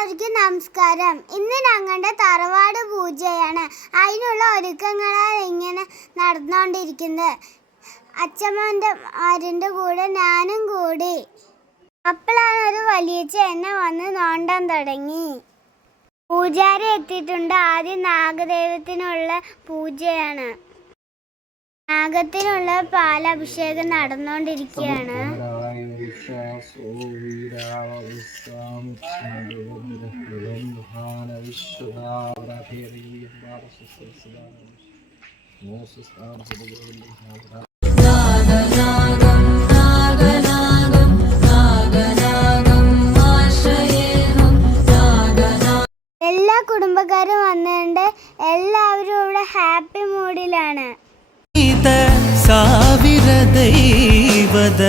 എല്ലാവർക്കും നമസ്കാരം. ഇന്ന് ഞങ്ങളുടെ തറവാട് പൂജയാണ്. അതിനുള്ള ഒരുക്കങ്ങളാണ് ഇങ്ങനെ നടന്നുകൊണ്ടിരിക്കുന്നത് അച്ഛമ്മന്റെ ആരിന്റെ കൂടെ ഞാനും കൂടി. അപ്പോഴാണ് ഒരു വലിയച്ച എന്നെ വന്ന് നോണ്ടാൻ തുടങ്ങി. പൂജാരി എത്തിയിട്ടുണ്ട്. ആദ്യം നാഗദൈവത്തിനുള്ള പൂജയാണ്. നാഗത്തിനുള്ള പാലഭിഷേകം നടന്നുകൊണ്ടിരിക്കുകയാണ് എല്ലാ കുടുംബക്കാരും വന്നിട്ടുണ്ട് എല്ലാവരും ഇവിടെ ഹാപ്പി മൂഡിലാണ് ಈತ ಸಾವಿರ ದೈವದ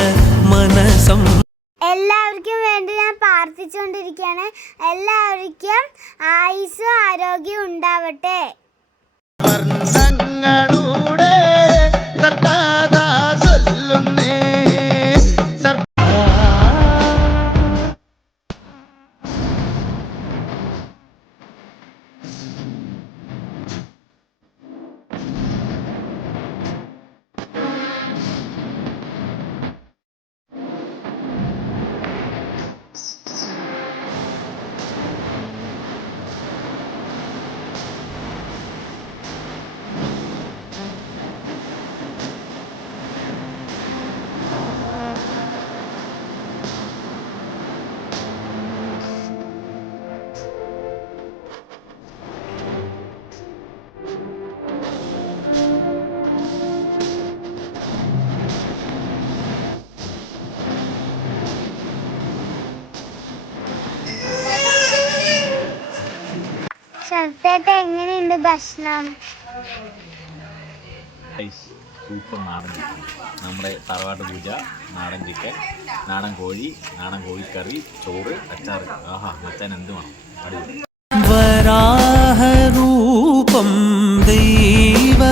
മാനസം എല്ലാവർക്കും വേണ്ടി ഞാൻ പ്രാർത്ഥിച്ചുകൊണ്ടിരിക്കുകയാണ്. എല്ലാവർക്കും ആയുസ് ആരോഗ്യം ഉണ്ടാവട്ടെ. ശരത്തേട്ട എങ്ങനെയുണ്ട് ഭക്ഷണം? സൂപ്പർ നാടൻ ചിക്കൻ നമ്മുടെ തറവാട്ട് പൂജ നാടൻ ചിക്കൻ നാടൻ കോഴി നാടൻ കോഴിക്കറി ചോറ് അച്ചാർ ആഹാ മച്ചാൻ എന്ത് വേണം? വരാഹരൂപം ദൈവവരീഷ്ടം